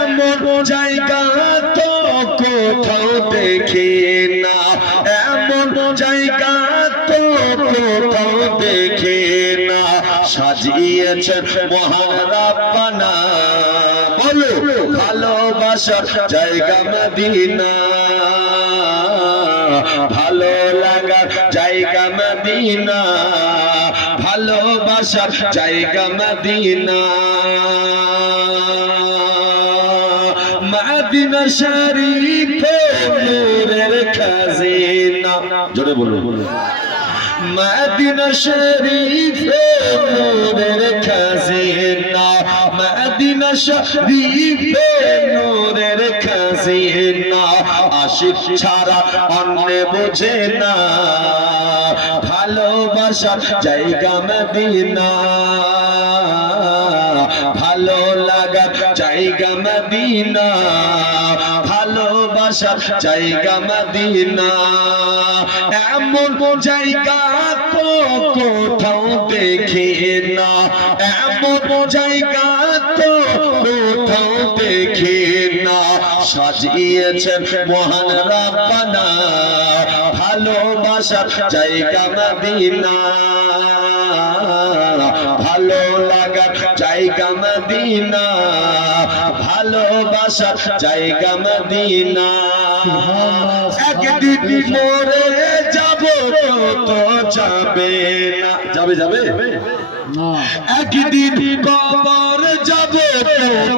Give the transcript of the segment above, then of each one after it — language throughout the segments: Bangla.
এমন জায়গা তো কোথাও দেখি না, এমন জায়গা তো কোথাও দেখি না, সাজিয়েছেন মহান রাব্বানা। বলো ভালোবাসার জায়গা মদিনা, ভালো লাগার জায়গা মদিনা, ভালোবাসার জায়গা মদিনা। মদিনা শরীফে নূরের খাজিনা, জোরে বলো মদিনা শরীফে নূরের খাজিনা, মদিনা শরীফে নূরের খাজিনা। আশিক ছাড়া অন্য বোঝে না, ভালোবাসার জায়গা মদিনা, ভালো লাগার জায়গা মদিনা, ভালোবাসার জায়গা মদিনা। এমন জায়গা তো কোথাও দেখি না, এমন জায়গা তো কোথাও দেখি না, সাজিয়েছেন মহান রাব্বানা, ভালোবাসার জায়গা মদিনা, ভালো লাগার জায়গা মদিনা, ভালোবাসার জায়গা মদিনা। একদিন মরে যাব তো যাবে না, যাবে যাবে একদিন কবর যাব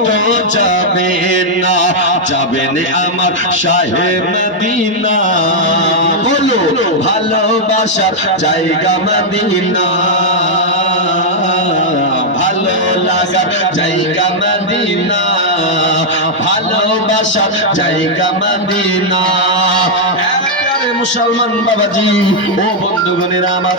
তো যাবে না, যাবেন আমার শাহে মদিনা। বলো ভালোবাসার জায়গা মদিনা, ভালো লাগার জায়গা মদিনা, ভালোবাসার জায়গা মদিনা। মুসলমান বাবাজি ও বন্ধুগণেরা আমার